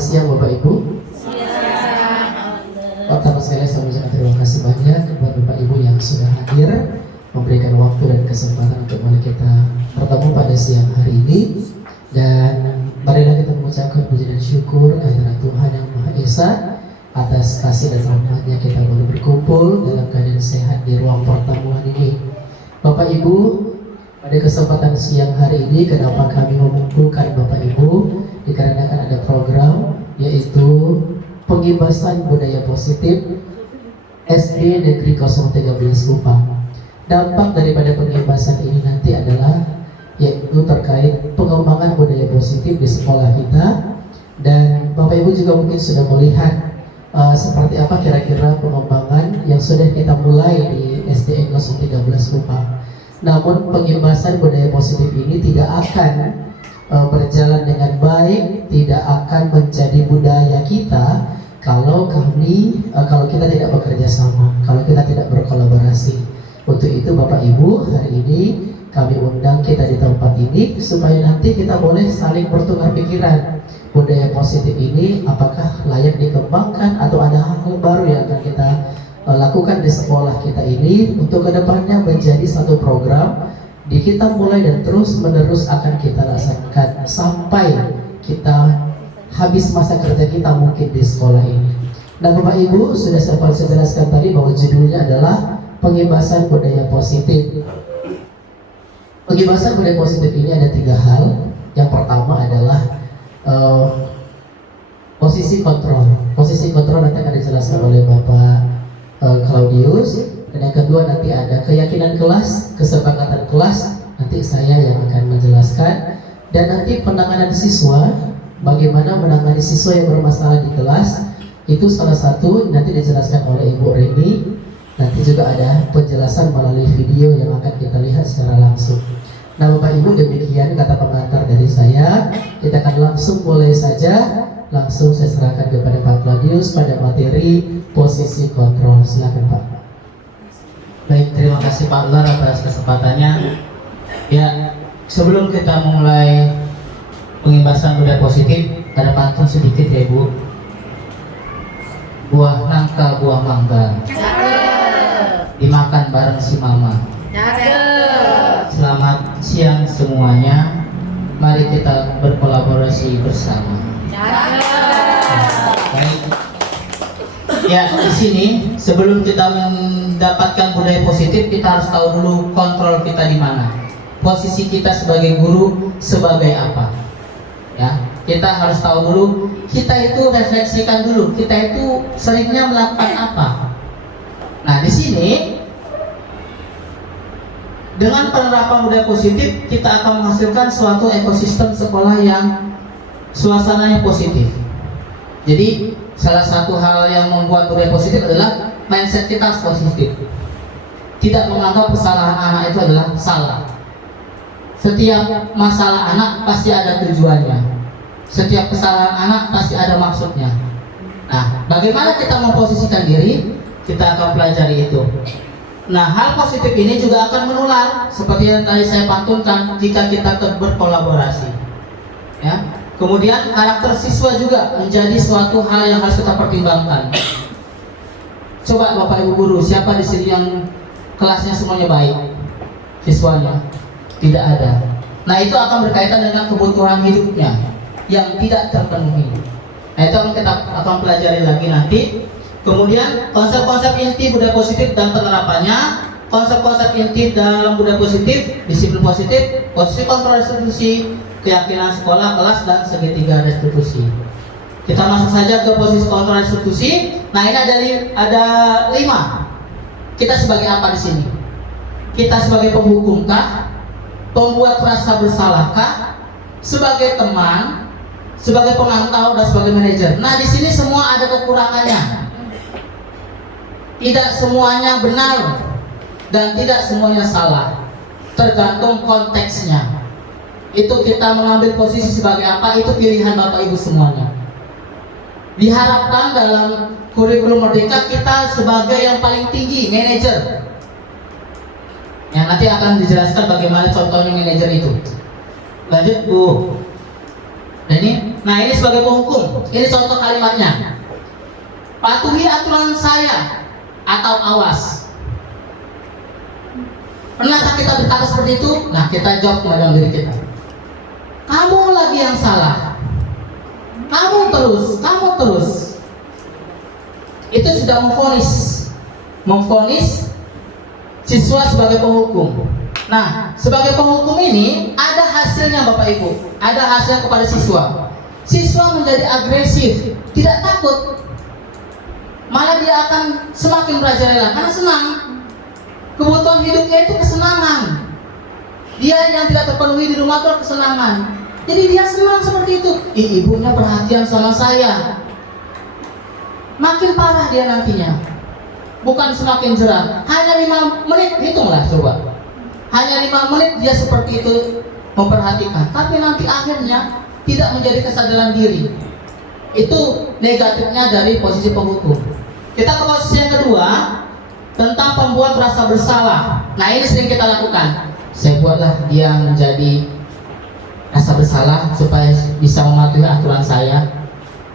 Selamat siang Bapak Ibu. Pertama sekali saya mengucapkan terima kasih banyak buat Bapak Ibu yang sudah hadir, memberikan waktu dan kesempatan untuk mari kita bertemu pada siang hari ini. Dan marilah kita mengucapkan puji dan syukur kehadirat Tuhan Yang Maha Esa atas kasih dan rahmat-Nya kita boleh berkumpul dalam keadaan sehat di ruang pertemuan ini. Bapak Ibu, pada kesempatan siang hari ini kenapa kami mengumpulkan Bapak Ibu? Dikarenakan ada program yaitu pengibasan budaya positif SD Negeri 013 Kupang. Dampak daripada pengibasan ini nanti adalah yaitu terkait pengembangan budaya positif di sekolah kita. Dan Bapak Ibu juga mungkin sudah melihat seperti apa kira-kira pengembangan yang sudah kita mulai di SDN 013 Kupang. Namun pengibasan budaya positif ini tidak akan berjalan dengan baik, tidak akan menjadi budaya kita kalau kita tidak bekerja sama, kalau kita tidak berkolaborasi. Untuk itu Bapak Ibu, hari ini kami undang kita di tempat ini supaya nanti kita boleh saling bertukar pikiran. Budaya positif ini apakah layak dikembangkan atau ada hal baru yang akan kita lakukan di sekolah kita ini untuk kedepannya menjadi satu program di kita mulai dan terus menerus akan kita laksanakan sampai kita habis masa kerja kita mungkin di sekolah ini. Nah Bapak Ibu, sudah saya jelaskan tadi bahwa judulnya adalah pengibasan budaya positif. Pengibasan budaya positif ini ada 3 hal. Yang pertama adalah posisi kontrol. Posisi kontrol nanti akan dijelaskan oleh Bapak Claudius. Dan yang kedua nanti ada keyakinan kelas, kesepakatan kelas, nanti saya yang akan menjelaskan. Dan nanti penanganan siswa, bagaimana menangani siswa yang bermasalah di kelas, itu salah satu nanti dijelaskan oleh Ibu Reni. Nanti juga ada penjelasan melalui video yang akan kita lihat secara langsung. Nah Bapak Ibu, demikian kata pengantar dari saya. Kita akan langsung mulai saja. Langsung saya serahkan kepada Pak Claudius pada materi posisi kontrol. Silakan Pak. Baik, terima kasih Pak Ular atas kesempatannya. Ya, sebelum kita memulai pengibasan budaya positif, ada pantun sedikit ya Ibu. Buah nangka, buah mangga, dimakan bareng si mama. Selamat siang semuanya. Mari kita berkolaborasi bersama. Baik. Ya, di sini sebelum kita mendapatkan budaya positif, kita harus tahu dulu kontrol kita di mana. Posisi kita sebagai guru sebagai apa? Ya, kita harus tahu dulu. Kita itu refleksikan dulu. Kita itu seringnya melakukan apa? Nah, di sini dengan penerapan budaya positif, kita akan menghasilkan suatu ekosistem sekolah yang suasananya positif. Jadi salah satu hal yang membuat budaya positif adalah mindset kita harus positif. Tidak menganggap kesalahan anak itu adalah salah. Setiap masalah anak pasti ada tujuannya. Setiap kesalahan anak pasti ada maksudnya. Nah, bagaimana kita memposisikan diri, kita akan pelajari itu. Nah, hal positif ini juga akan menular seperti yang tadi saya pantunkan jika kita berkolaborasi. Ya. Kemudian karakter siswa juga menjadi suatu hal yang harus kita pertimbangkan. Coba Bapak Ibu guru, siapa di sini yang kelasnya semuanya baik? Siswanya tidak ada. Nah, itu akan berkaitan dengan kebutuhan hidupnya yang tidak terpenuhi. Nah, itu kita akan pelajari lagi nanti. Kemudian konsep-konsep inti budaya positif dan penerapannya. Konsep-konsep inti dalam budaya positif, disiplin positif, posisi kontrol institusi, keyakinan sekolah, kelas, dan segitiga restitusi. Kita masuk saja ke posisi kontrol institusi. Nah, ini ada 5. Kita sebagai apa di sini? Kita sebagai penghukumkah? Pembuat rasa bersalahkah? Sebagai teman? Sebagai pemantau dan sebagai manajer. Nah, di sini semua ada kekurangannya. Tidak semuanya benar dan tidak semuanya salah. Tergantung konteksnya. Itu kita mengambil posisi sebagai apa, itu pilihan Bapak Ibu semuanya. Diharapkan dalam kurikulum Merdeka kita sebagai yang paling tinggi, manajer. Yang nanti akan dijelaskan bagaimana contohnya manajer itu. Lanjut Bu. Nah ini sebagai penghukum. Ini contoh kalimatnya. Patuhi aturan saya atau awas. Pernahkah kita berkata seperti itu? Nah kita jawab kepada diri kita. Kamu lagi yang salah. Kamu terus. Itu sudah memvonis siswa sebagai penghukum. Nah, sebagai penghukum ini ada hasilnya Bapak Ibu. Ada hasilnya kepada siswa. Siswa menjadi agresif, tidak takut. Malah dia akan semakin merajalela karena senang. Kebutuhan hidupnya itu kesenangan. Dia yang tidak terpenuhi di rumah itu kesenangan. Jadi dia senang seperti itu. Ibunya perhatian sama saya. Makin parah dia nantinya. Bukan semakin jerah. Hanya 5 menit, hitunglah coba. Hanya 5 menit dia seperti itu memperhatikan. Tapi nanti akhirnya tidak menjadi kesadaran diri. Itu negatifnya dari posisi penghukum. Kita ke posisi yang kedua, tentang pembuat rasa bersalah. Nah ini sering kita lakukan. Saya buatlah dia menjadi rasa bersalah supaya bisa mematuhi aturan saya.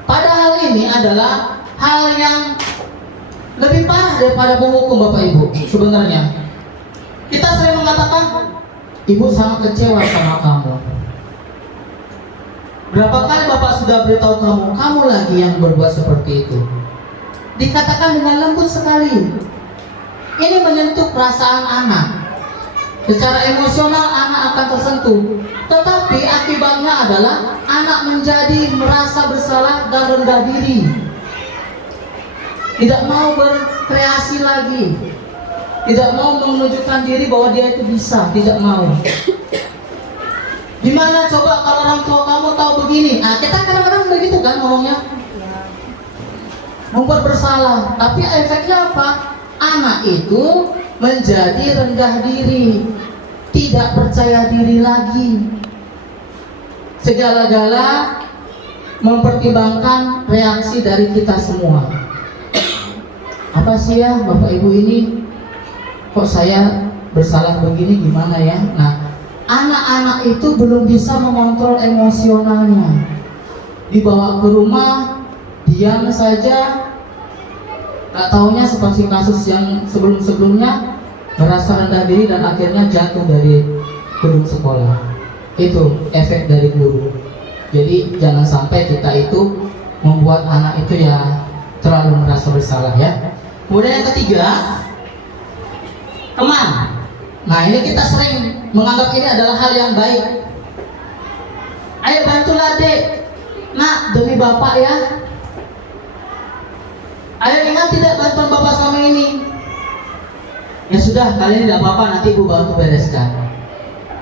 Padahal ini adalah hal yang lebih parah daripada penghukum Bapak Ibu. Sebenarnya kita sering mengatakan, ibu sangat kecewa sama kamu. Berapa kali Bapak sudah beritahu kamu lagi yang berbuat seperti itu. Dikatakan dengan lembut sekali. Ini menyentuh perasaan anak. Secara emosional anak akan tersentuh. Tetapi akibatnya adalah anak menjadi merasa bersalah dan rendah diri. Tidak mau berkreasi lagi. Tidak mau menunjukkan diri bahwa dia itu bisa. Tidak mau. Gimana coba kalau orang tua kamu tahu begini? Nah kita kadang-kadang begitu kan ngomongnya. Membuat bersalah. Tapi efeknya apa? Anak itu menjadi rendah diri, tidak percaya diri lagi. Segala-gala mempertimbangkan reaksi dari kita semua. Apa sih ya Bapak Ibu ini? Kok saya bersalah begini, gimana ya? Nah, anak-anak itu belum bisa mengontrol emosionalnya. Dibawa ke rumah, diam saja. Tak taunya seperti kasus yang sebelum-sebelumnya merasa rendah diri dan akhirnya jatuh dari gedung sekolah. Itu efek dari guru. Jadi jangan sampai kita itu membuat anak itu ya terlalu merasa bersalah ya. Kemudian yang ketiga, teman. Nah ini kita sering menganggap ini adalah hal yang baik. Ayo bantulah dek, nak demi bapak ya. Ayo ingat tidak bantuan bapak selama ini. Ya sudah, kali ini tidak apa-apa, nanti ibu bantu bereskan.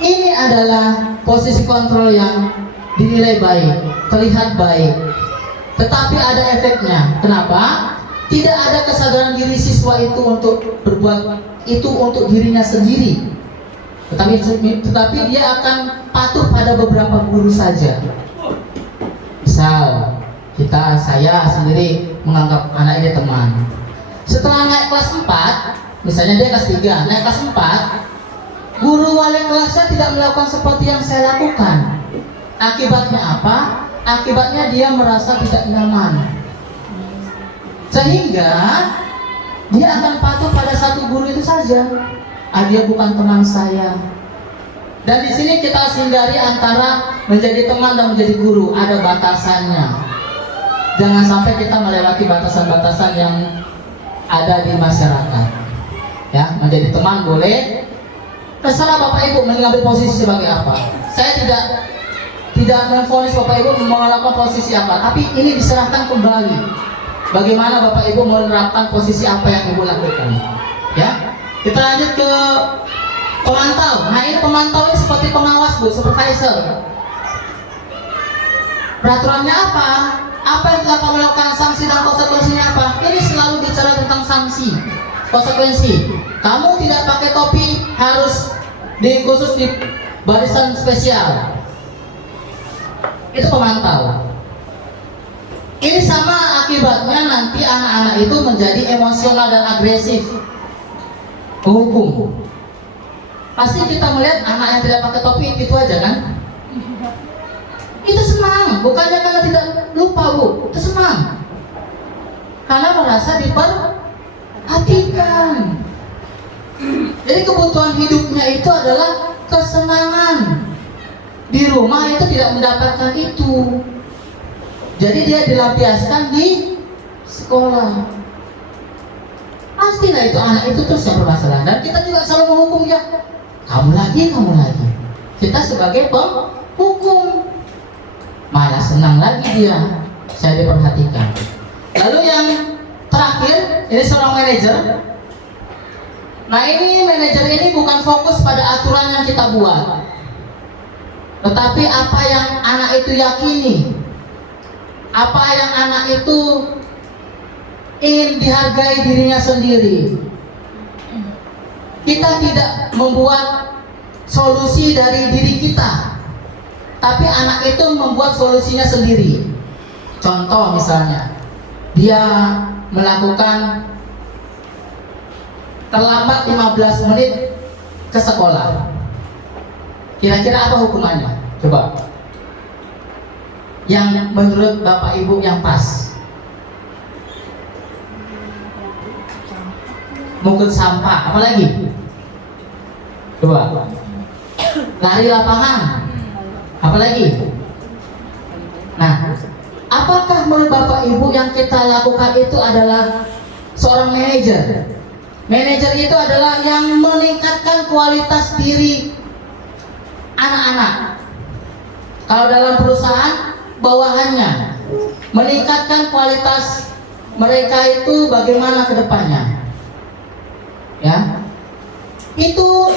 Ini adalah posisi kontrol yang dinilai baik, terlihat baik, tetapi ada efeknya. Kenapa? Tidak ada kesadaran diri siswa itu untuk berbuat itu untuk dirinya sendiri. Tetapi dia akan patuh pada beberapa guru saja. Misal saya sendiri menganggap anak ini teman. Setelah naik kelas 4, misalnya dia kelas 3, naik kelas 4, guru wali kelasnya tidak melakukan seperti yang saya lakukan. Akibatnya apa? Akibatnya dia merasa tidak nyaman. Sehingga dia akan patuh pada satu guru itu saja. Dia bukan teman saya. Dan di sini kita harus hindari antara menjadi teman dan menjadi guru. Ada batasannya. Jangan sampai kita melewati batasan-batasan yang ada di masyarakat. Ya, menjadi teman boleh. Terserah Bapak Ibu mengambil posisi sebagai apa. Saya tidak memvonis Bapak Ibu melakukan posisi apa, tapi ini diserahkan kembali. Bagaimana Bapak Ibu menerapkan posisi apa yang Ibu lakukan. Ya, kita lanjut ke pemantau. Nah ini pemantau ini seperti pengawas Bu, supervisor. Peraturannya apa? Apa yang telah kamu lakukan, sanksi dan konsekuensinya apa? Ini selalu bicara tentang sanksi, konsekuensi. Kamu tidak pakai topi harus khusus di barisan spesial. Itu pemantau. Ini sama akibatnya nanti anak-anak itu menjadi emosional dan agresif. Hukum. Pasti kita melihat anak yang tidak pakai topi itu aja kan? Itu senang. bukannya karena tidak lupa Bu, itu senang. Karena merasa diperhatikan. Jadi kebutuhan hidupnya itu adalah kesenangan. Di rumah itu tidak mendapatkan itu. Jadi dia dilampiaskan di sekolah. Pastilah itu anak itu terus yang bermasalah. Dan kita juga selalu menghukum dia. Kamu lagi. Kita sebagai penghukum. Malah senang lagi dia. Saya diperhatikan. Lalu yang terakhir, ini seorang manajer. Nah ini manajer ini bukan fokus pada aturan yang kita buat, tetapi apa yang anak itu yakini, apa yang anak itu ingin dihargai dirinya sendiri. Kita tidak membuat solusi dari diri kita, tapi anak itu membuat solusinya sendiri. Contoh misalnya, dia melakukan terlambat 15 menit ke sekolah. Kira-kira apa hukumannya? Coba. Yang menurut Bapak Ibu yang pas. Mungkut sampah, apa lagi? Coba. Lari lapangan. Apa lagi? Nah, apakah menurut Bapak Ibu yang kita lakukan itu adalah seorang manajer? Manajer itu adalah yang meningkatkan kualitas diri anak-anak. Kalau dalam perusahaan, bawahannya meningkatkan kualitas mereka itu bagaimana ke depannya. Ya. Itu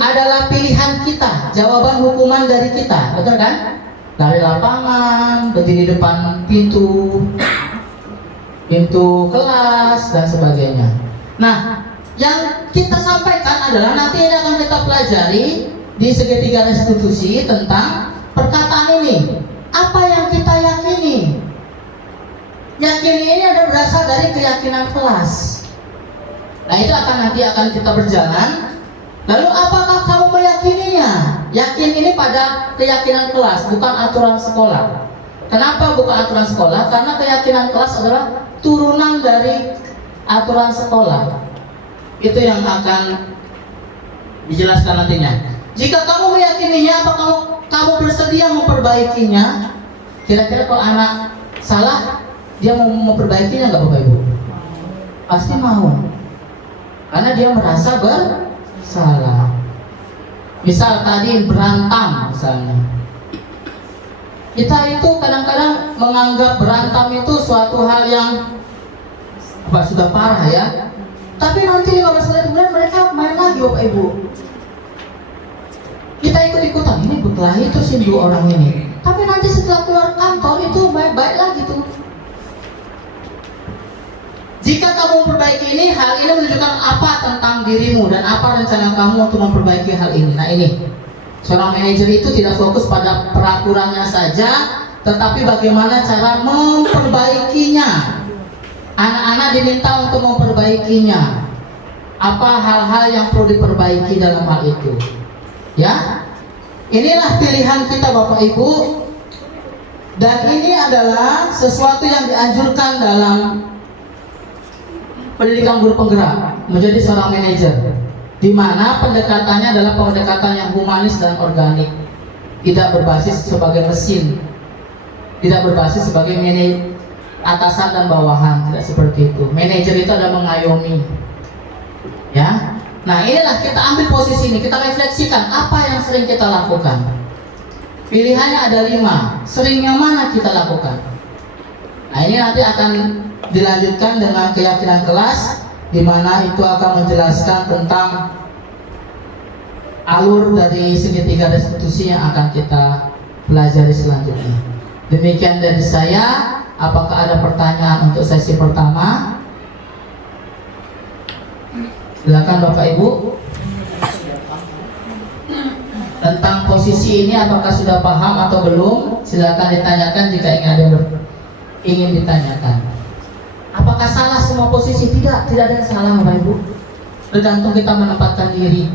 adalah pilihan kita, jawaban hukuman dari kita, betul kan? Dari lapangan, berdiri depan pintu kelas dan sebagainya. Nah, yang kita sampaikan adalah nanti ini akan kita pelajari di segitiga restitusi tentang perkataan ini. Apa yang kita yakini? Yakini ini ada berasal dari keyakinan kelas. Nah, itu nanti akan kita berjalan. Lalu apakah kamu meyakininya? Yakin ini pada keyakinan kelas, bukan aturan sekolah. Kenapa bukan aturan sekolah? Karena keyakinan kelas adalah turunan dari aturan sekolah. Itu yang akan dijelaskan nantinya. Jika kamu meyakininya, apa kamu bersedia memperbaikinya? Kira-kira kalau anak salah, dia mau memperbaikinya nggak Bapak Ibu? Pasti mau. Karena dia merasa bersalah. Misal tadi berantem misalnya. Kita itu kadang-kadang menganggap berantem itu suatu hal yang sudah parah ya. Tapi nanti 15 menit kemudian mereka main lagi Bapak Ibu. Kita ikut-ikutan, ini berkelahi terus dua orang ini. Tapi nanti setelah keluar kantor itu baik-baik lagi tuh. Jika kamu memperbaiki ini, hal ini menunjukkan apa tentang dirimu dan apa rencana kamu untuk memperbaiki hal ini. Nah ini, seorang manajer itu tidak fokus pada peraturannya saja, tetapi bagaimana cara memperbaikinya. Anak-anak diminta untuk memperbaikinya. Apa hal-hal yang perlu diperbaiki dalam hal itu? Ya, inilah pilihan kita Bapak Ibu. Dan ini adalah sesuatu yang dianjurkan dalam pendidikan guru penggerak menjadi seorang manajer, di mana pendekatannya adalah pendekatan yang humanis dan organik, tidak berbasis sebagai mesin, tidak berbasis sebagai atasan dan bawahan, tidak seperti itu. Manajer itu adalah mengayomi. Ya, nah inilah kita ambil posisi ini, kita refleksikan apa yang sering kita lakukan. Pilihannya ada 5, sering yang mana kita lakukan. Nah ini nanti akan dilanjutkan dengan keyakinan kelas, di mana itu akan menjelaskan tentang alur dari segitiga restitusi yang akan kita pelajari selanjutnya. Demikian dari saya. Apakah ada pertanyaan untuk sesi pertama? Silakan Bapak Ibu. Tentang posisi ini apakah sudah paham atau belum? Silakan ditanyakan jika ingin ditanyakan. Apakah salah semua posisi? Tidak ada yang salah Bapak Ibu. Tergantung kita menempatkan diri.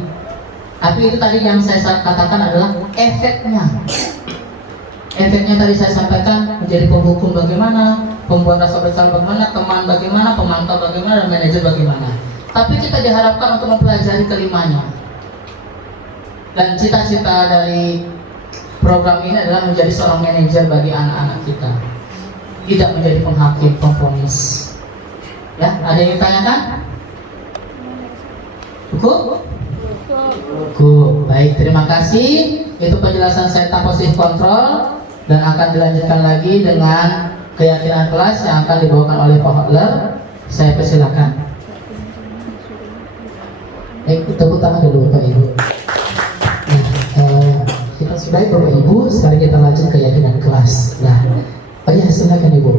Tapi itu tadi yang saya katakan adalah efeknya. Efeknya tadi saya sampaikan, menjadi penghukum bagaimana, pembuat rasa bersalah bagaimana, teman bagaimana, pemantau bagaimana, dan manajer bagaimana. Tapi kita diharapkan untuk mempelajari kelimanya. Dan cita-cita dari program ini adalah menjadi seorang manajer bagi anak-anak kita, tidak menjadi penghakim, pemvonis. Ya, ada yang ditanyakan? Cukup? Cukup. Baik, terima kasih. Itu penjelasan saya tentang positif kontrol, dan akan dilanjutkan lagi dengan keyakinan kelas yang akan dibawakan oleh Pak Hotler. Saya persilakan. Tepuk tangan dulu Bapak Ibu. Nah, kita sudahi Bapak Ibu. Sekarang kita lanjut keyakinan kelas. Nah, ya silakan Ibu.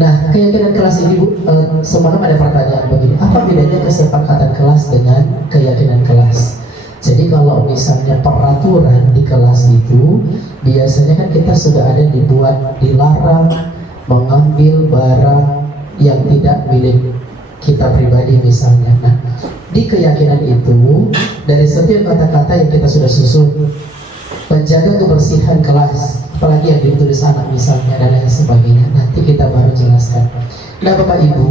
Nah, keyakinan kelas ini Bu, semalam ada pertanyaan begini. Apa bedanya kesepakatan kelas dengan keyakinan kelas? Jadi kalau misalnya peraturan di kelas itu biasanya kan kita sudah ada dilarang mengambil barang yang tidak milik kita pribadi misalnya. Nah, di keyakinan itu dari setiap kata-kata yang kita sudah susun, menjaga kebersihan kelas, apalagi yang ditulis anak misalnya dan lain sebagainya, nanti kita baru jelaskan. Nah Bapak Ibu,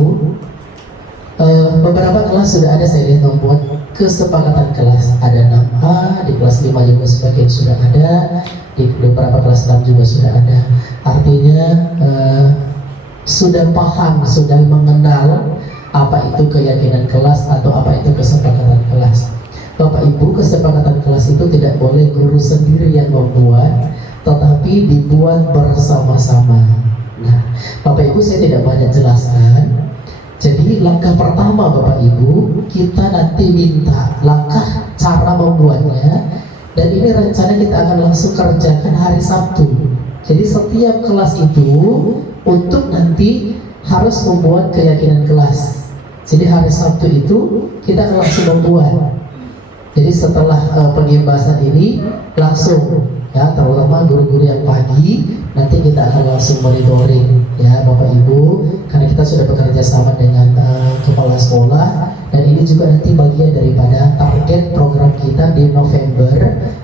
beberapa kelas sudah ada saya lihat membuat kesepakatan kelas. Ada 6A, di kelas 5 juga sebagian sudah ada, di beberapa kelas 6 juga sudah ada. Artinya sudah paham, sudah mengenal apa itu keyakinan kelas atau apa itu kesepakatan kelas. Bapak Ibu, kesepakatan kelas itu tidak boleh guru sendiri yang membuat, tetapi dibuat bersama-sama. Nah, Bapak Ibu saya tidak banyak jelaskan. Jadi langkah pertama Bapak Ibu, kita nanti minta langkah cara membuatnya, dan ini rencana kita akan langsung kerjakan hari Sabtu. Jadi setiap kelas itu untuk nanti harus membuat keyakinan kelas. Jadi hari Sabtu itu kita akan langsung membuat. Jadi setelah pengibasan ini langsung ya, terutama guru-guru yang pagi nanti kita akan langsung monitoring ya Bapak Ibu, karena kita sudah bekerja sama dengan kepala sekolah, dan ini juga nanti bagian daripada target program kita di November,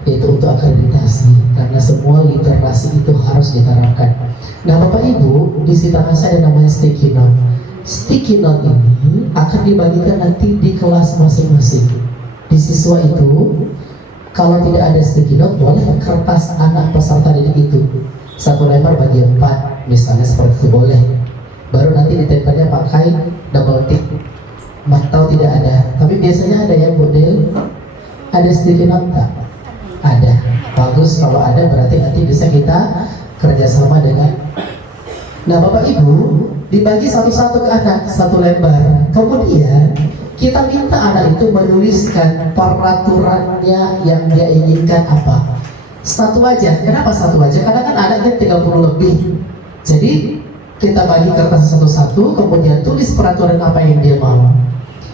yaitu untuk akreditasi, karena semua literasi itu harus diterapkan. Nah Bapak Ibu, di tangan saya ada namanya sticky note. Sticky note ini akan dibagikan nanti di kelas masing-masing. Di siswa itu, kalau tidak ada sticky note, boleh kertas anak peserta didik itu 1 lembar bagi 4, misalnya seperti itu boleh. Baru nanti ditempelnya pakai double tick atau tidak ada. Tapi biasanya ada yang model ada sticky note tak? Ada. Bagus, kalau ada berarti nanti bisa kita kerjasama dengan. Nah Bapak Ibu, dibagi satu-satu ke anak 1 lembar. Kemudian kita minta anak itu menuliskan peraturannya yang dia inginkan apa. 1 aja. Kenapa 1 aja? Karena kan anaknya 30 lebih. Jadi kita bagi kertas satu-satu, kemudian tulis peraturan apa yang dia mau.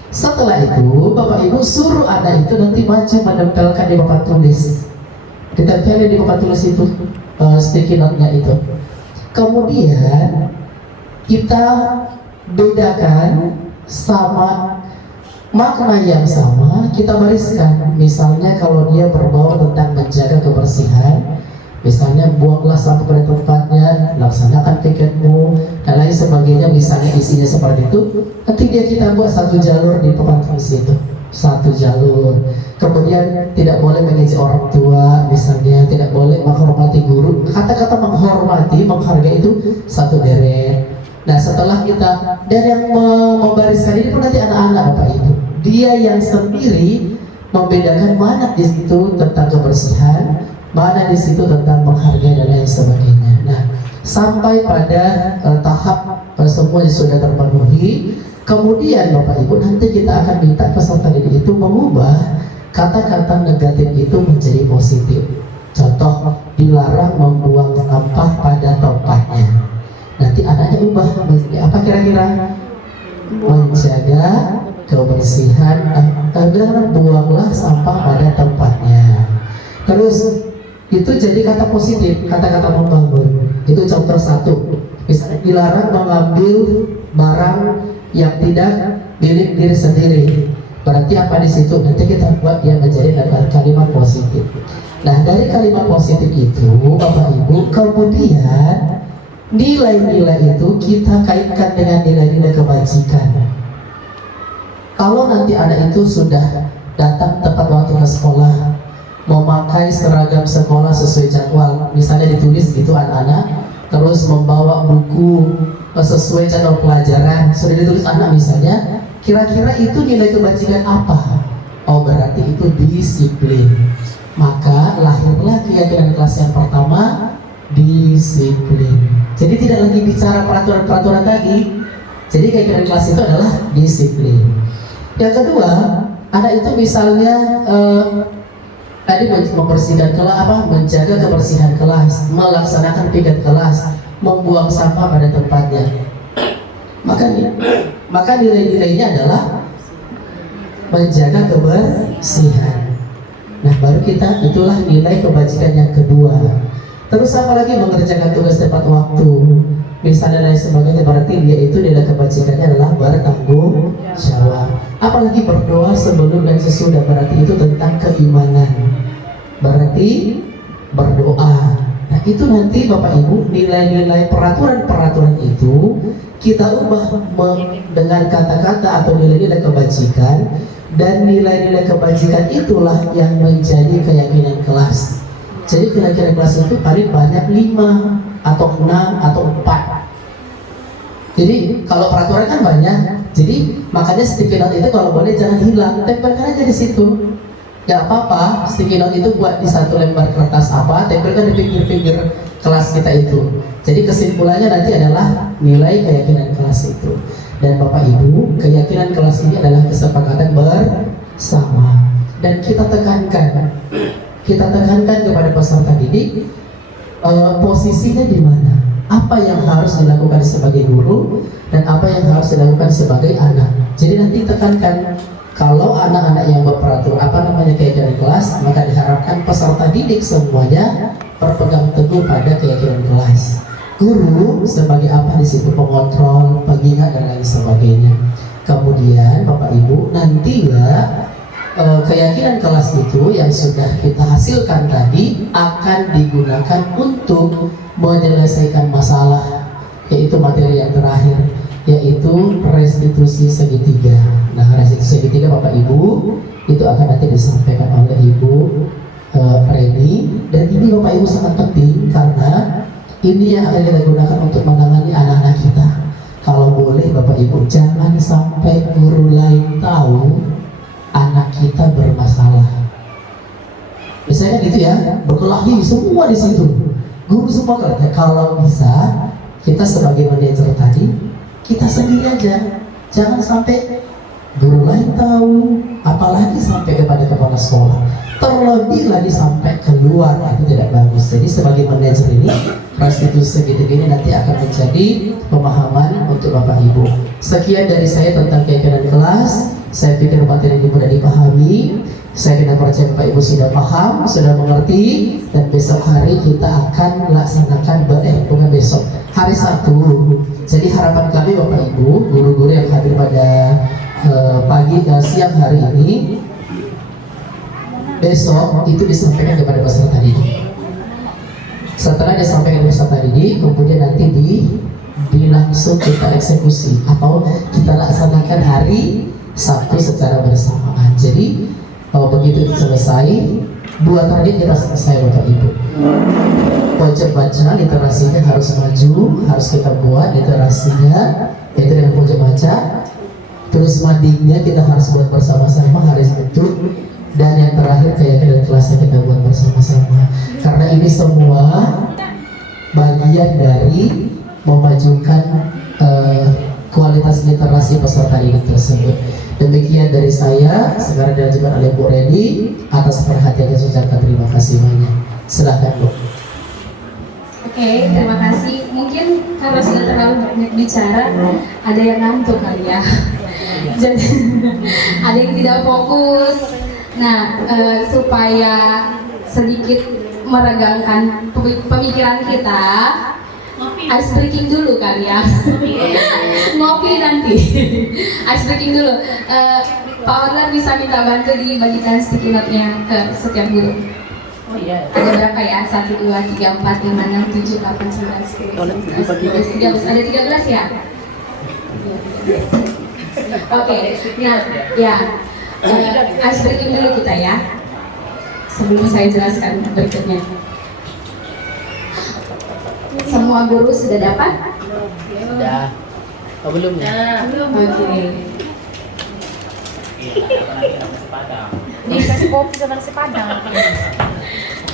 Setelah itu Bapak Ibu suruh anak itu nanti maju menempelkan di papan tulis. Ditempelin di papan tulis itu sticky note-nya itu. Kemudian kita bedakan sama makna yang sama, kita bariskan. Misalnya kalau dia berbau tentang menjaga kebersihan, misalnya buanglah sampah pada tempatnya, laksanakan piketmu, dan lain sebagainya, misalnya isinya seperti itu. Nanti kita buat 1 jalur di papan tulis itu, 1 jalur. Kemudian tidak boleh mengejek orang tua, misalnya tidak boleh menghormati guru. Kata-kata menghormati, menghargai itu 1 deret. Nah setelah kita, dan yang membariskan ini pun nanti anak-anak Bapak Ibu, dia yang sendiri membedakan mana di situ tentang kebersihan, mana di situ tentang menghargai dan lain sebagainya. Nah sampai pada tahap semuanya sudah terpenuhi, kemudian Bapak Ibu nanti kita akan minta peserta didik itu mengubah kata-kata negatif itu menjadi positif. Contoh, dilarang membuang sampah pada tempatnya. Nanti anaknya ubah menjadi apa kira-kira? Menjaga kebersihan, buanglah sampah pada tempatnya. Terus itu jadi kata positif, kata-kata membangun. Itu contoh 1. Misalnya dilarang mengambil barang yang tidak milik diri sendiri. Berarti apa di situ? Nanti kita buat dia menjadi kalimat positif. Nah, dari kalimat positif itu, Bapak Ibu, kemudian nilai-nilai itu kita kaitkan dengan nilai-nilai kebajikan. Kalau nanti anak itu sudah datang tepat waktu ke sekolah, memakai seragam sekolah sesuai jadwal, misalnya ditulis gitu anak-anak, terus membawa buku sesuai jadwal pelajaran, sudah ditulis anak misalnya, kira-kira itu nilai kebajikan apa? Oh, berarti itu disiplin. Maka lahirlah keyakinan kelas yang pertama, disiplin. Jadi tidak lagi bicara peraturan-peraturan tadi. Jadi keyakinan kelas itu adalah disiplin. Yang kedua, anak itu misalnya tadi membersihkan kelas, menjaga kebersihan kelas, melaksanakan piket kelas, membuang sampah pada tempatnya. Maka nilai-nilainya adalah menjaga kebersihan. Nah, baru kita, itulah nilai kebajikan yang kedua. Terus apalagi mengerjakan tugas tepat waktu, misalnya lain sebagainya, berarti dia itu nilai kebajikannya adalah bertanggung jawab. Apalagi berdoa sebelum dan sesudah, berarti itu tentang keimanan, berarti berdoa. Nah, itu nanti Bapak Ibu, nilai-nilai peraturan-peraturan itu kita ubah dengan kata-kata atau nilai-nilai kebajikan, dan nilai-nilai kebajikan itulah yang menjadi keyakinan kelas. Jadi keyakinan kelas itu paling banyak 5 atau 6 atau 4. Jadi kalau peraturan kan banyak, jadi makanya sticky note itu kalau boleh jangan hilang, tempelkan aja di situ. Gak apa-apa, sticky note itu buat di satu lembar kertas tempelkan di pinggir-pinggir kelas kita itu. Jadi kesimpulannya nanti adalah nilai keyakinan kelas itu. Dan Bapak Ibu, keyakinan kelas ini adalah kesepakatan bersama. Dan kita tekankan kepada peserta didik, posisinya di mana, apa yang harus dilakukan sebagai guru dan apa yang harus dilakukan sebagai anak. Jadi nanti tekankan, kalau anak-anak yang berperaturan keyakinan kelas, maka diharapkan peserta didik semuanya berpegang teguh pada keyakinan kelas. Guru sebagai apa di situ, pengontrol, pengingat dan lain sebagainya. Kemudian Bapak Ibu, nantinya keyakinan kelas itu yang sudah kita hasilkan tadi akan digunakan untuk menyelesaikan masalah, yaitu materi yang terakhir, yaitu restitusi segitiga. Nah, restitusi segitiga Bapak Ibu itu akan nanti disampaikan oleh Ibu Reni, dan ini Bapak Ibu sangat penting karena ini yang akan kita gunakan untuk menangani anak-anak kita. Kalau boleh Bapak Ibu, jangan sampai guru lain tahu anak kita bermasalah. Misalnya gitu ya, berkelahi semua di situ, guru semua kerja. Kalau bisa, kita sebagai manajer tadi, kita sendiri aja, jangan sampai guru lain tahu, apalagi sampai kepada kepala sekolah, terlebih lagi sampai keluar, itu tidak bagus. Jadi sebagai manajer ini, restitusi segitiga ini nanti akan menjadi pemahaman untuk Bapak Ibu. Sekian dari saya tentang keyakinan kelas. Saya pikir materi ini mudah dipahami. Saya kira percaya Bapak Ibu sudah paham, sudah mengerti, dan besok hari kita akan laksanakan bukan besok, hari Sabtu. Jadi harapan kami Bapak Ibu, guru-guru yang hadir pada siang hari ini, besok itu disampaikan kepada peserta didik. Setelah disampaikan peserta didik, kemudian nanti langsung kita eksekusi atau kita laksanakan hari Sabtu secara bersamaan. Jadi begitu selesai, 2 tadi kita selesai Bapak Ibu. Pojok baca literasinya harus maju, harus kita buat literasinya, yaitu dengan pojok baca. Terus madingnya kita harus buat bersama-sama hari Sabtu. Dan yang terakhir keyakinan kelasnya kita buat bersama-sama. Karena ini semua bagian dari memajukan kualitas literasi peserta didik tersebut. Demikian dari saya, sekarang dilanjutkan oleh Bu Reni. Atas perhatiannya saya ucapkan terima kasih banyak. Silakan Bu. Oke, terima kasih. Mungkin karena sudah terlalu banyak bicara, ada yang ngantuk kali ya. Jadi ada yang tidak fokus. Nah, supaya sedikit meregangkan pemikiran kita, ice breaking dulu kali ya. Ngopi nanti. Ice breaking dulu. Pak Orlan bisa minta bantu dibagikan sticky note-nya ke setiap guru. Oh iya. Ada berapa ya? 1, 2, 3, 4, 5, 6, 7, 8, 9, 10, 11, 12, 13. Ada 13 ya? Oke, nah ya ice breaking dulu kita ya. Sebelum saya jelaskan berikutnya. Semua guru sudah dapat? Sudah. Oh belum ya? Oke. Dikasih kopi sama nasi padang.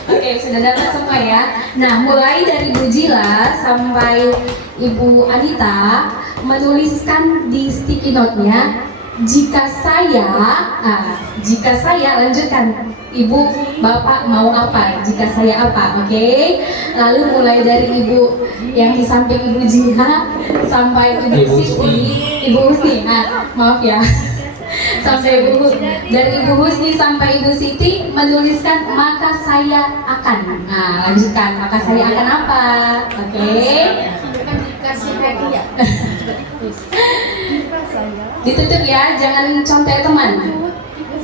Oke, sudah dapat semua ya. Nah, mulai dari Bu Jila sampai Ibu Anita menuliskan di sticky note-nya jika saya lanjutkan Ibu, Bapak mau apa? Jika saya apa? Oke. Lalu mulai dari Ibu yang di samping Ibu Jila sampai Ibu Siti, Ibu Husni. Maaf ya. Sampai dari Ibu Husni sampai Ibu Siti menuliskan maka saya akan. Nah, lanjutkan. Maka saya akan apa? Oke. Kasih hadiah. Ditutup ya, jangan contek teman.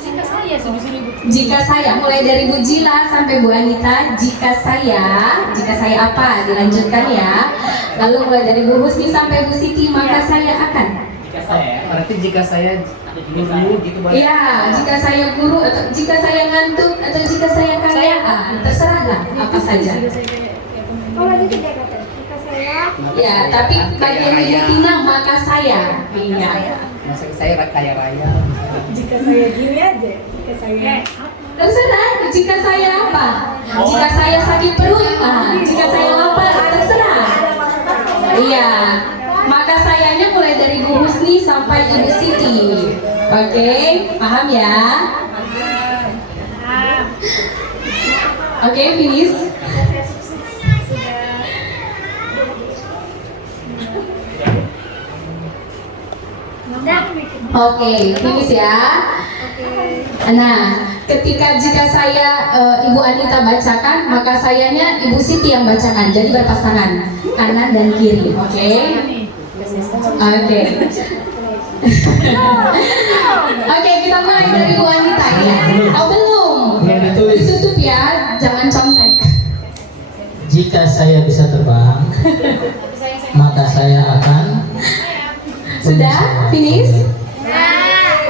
Jika saya sudah Jika saya, mulai dari Bu Jila sampai Bu Anita, jika saya apa? Dilanjutkan ya. Lalu mulai dari Bu Husni sampai Bu Siti, maka saya akan. Jika saya, berarti jika saya guru gitu Bang. Iya, jika saya guru atau jika saya ngantuk atau jika saya kaya, terserah lah apa saja. Oh lagi tidak kata. Jika saya. Ya, tapi bagian Ibu Tina maka saya. Iya. Masa saya kaya raya. Jika saya gini aja. Jika saya. Terserah. Jika saya apa? Jika saya sakit perut, jika saya lapar, terserah. Iya. Maka sayanya mulai dari Bu Husni sampai Ibu Siti. Oke, paham ya? Oke, finish. Oke, finish ya. Nah, ketika jika saya Ibu Anita bacakan, maka sayanya Ibu Siti yang bacakan. Jadi berpasangan kanan dan kiri. Oke. Oke. Oke, kita mulai dari Bu Anita ya. Oh belum. Ditutup ya, jangan contek. Jika saya bisa terbang, maka saya akan. Sudah? Finish?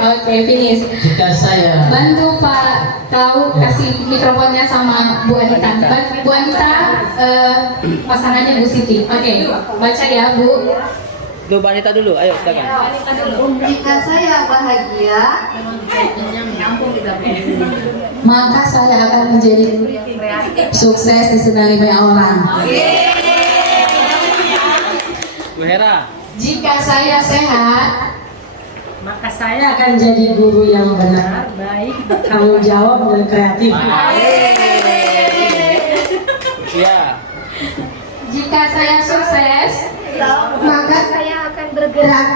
Oke, finish. Jika saya Bantu Pak Kau kasih mikrofonnya sama Bu Anita. Bu Anita, pasangannya Bu Siti. Oke, baca ya Bu. Duh, Banita dulu, ayo silakan. Jika saya bahagia, Maka saya akan menjadi sukses disenangi banyak orang. Bu Hera. Jika saya sehat, Maka saya akan jadi guru yang benar, baik. bertanggung jawab dan kreatif. Iya. jika saya sukses, Maka saya akan bergerak.